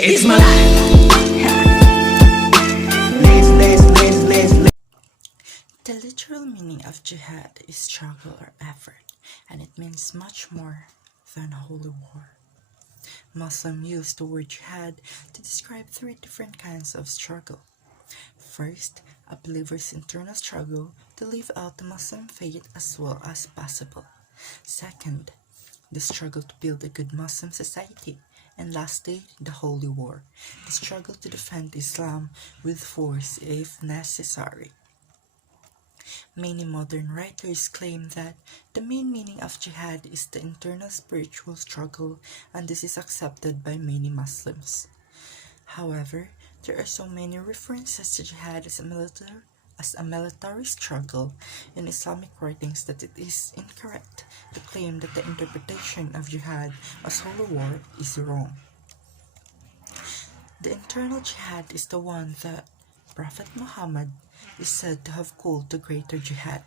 It's my life. The literal meaning of jihad is struggle or effort, and it means much more than holy war. Muslims use the word jihad to describe three different kinds of struggle. First, a believer's internal struggle to live out the Muslim faith as well as possible. Second, the struggle to build a good Muslim society. And lastly, the holy war, the struggle to defend Islam with force if necessary. Many modern writers claim that the main meaning of jihad is the internal spiritual struggle, and this is accepted by many Muslims. However, there are so many references to jihad as a military struggle in Islamic writings that it is incorrect to claim that the interpretation of jihad as holy war is wrong. The internal jihad is the one that Prophet Muhammad is said to have called the greater jihad.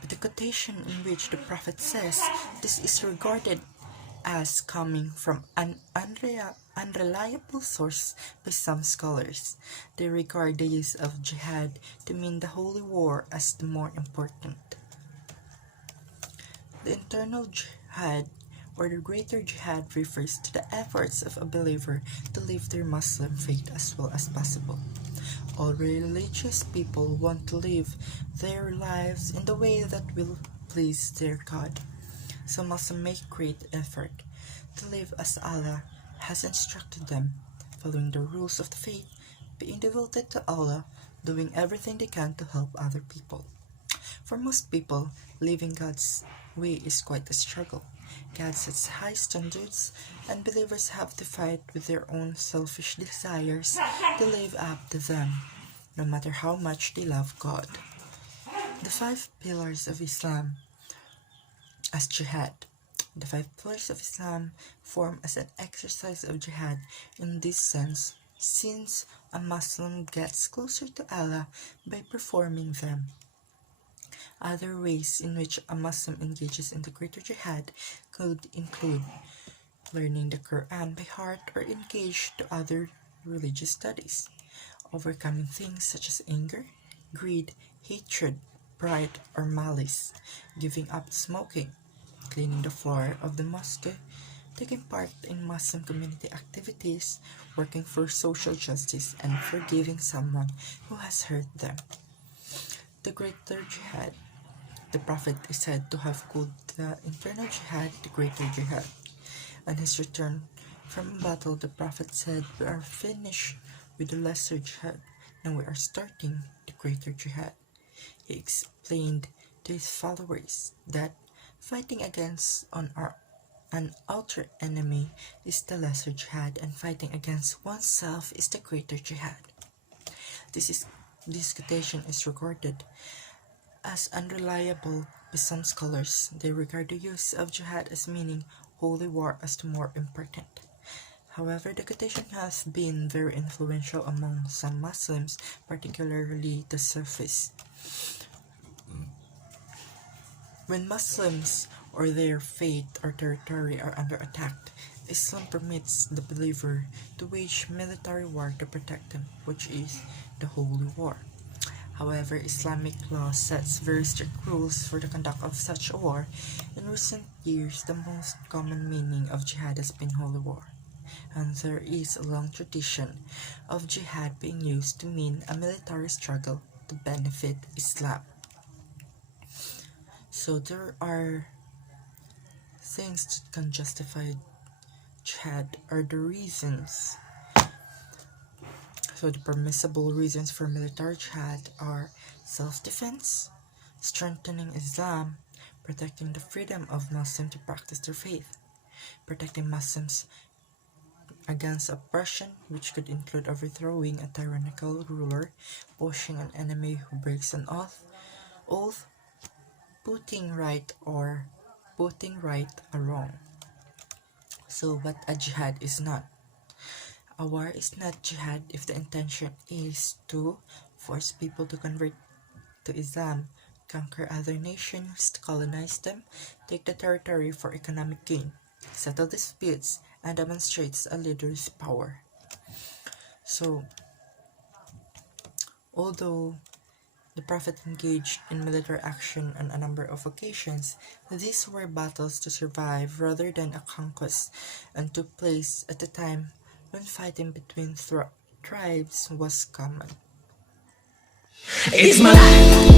But the quotation in which the Prophet says this is regarded as coming from an unreliable source by some scholars. They regard the use of jihad to mean the holy war as the more important. The internal jihad or the greater jihad refers to the efforts of a believer to live their Muslim faith as well as possible. All religious people want to live their lives in the way that will please their God. So Muslims make great effort to live as Allah has instructed them, following the rules of the faith, being devoted to Allah, doing everything they can to help other people. For most people, living God's way is quite a struggle. God sets high standards, and believers have to fight with their own selfish desires to live up to them, no matter how much they love God. The five pillars of Islam as jihad. The five pillars of Islam form as an exercise of jihad in this sense, since a Muslim gets closer to Allah by performing them. Other ways in which a Muslim engages in the greater jihad could include learning the Quran by heart or engage to other religious studies, overcoming things such as anger, greed, hatred, pride, or malice, giving up smoking, cleaning the floor of the mosque, taking part in Muslim community activities, working for social justice, and forgiving someone who has hurt them. The greater jihad. The Prophet is said to have called the internal jihad the greater jihad. On his return from a battle, the Prophet said, "We are finished with the lesser jihad, and we are starting the greater jihad." He explained to his followers that fighting against an outer enemy is the lesser jihad, and fighting against oneself is the greater jihad. This quotation is recorded as unreliable by some scholars. They regard the use of jihad as meaning holy war as the more important. However, the quotation has been very influential among some Muslims, particularly the Sufis. When Muslims or their faith or territory are under attack, Islam permits the believer to wage military war to protect them, which is the holy war. However, Islamic law sets very strict rules for the conduct of such a war. In recent years, the most common meaning of jihad has been holy war, and there is a long tradition of jihad being used to mean a military struggle to benefit Islam. So there are things that can justify jihad, or the reasons. So the permissible reasons for military jihad are self-defense, strengthening Islam, protecting the freedom of Muslims to practice their faith, protecting Muslims against oppression, which could include overthrowing a tyrannical ruler, pushing an enemy who breaks an oath, putting right a wrong. So what a jihad is not. A war is not jihad if the intention is to force people to convert to Islam, conquer other nations, colonize them, take the territory for economic gain, settle disputes, and demonstrates a leader's power. So, although the Prophet engaged in military action on a number of occasions, these were battles to survive rather than a conquest, and took place at a time when fighting between tribes was common. It's my life.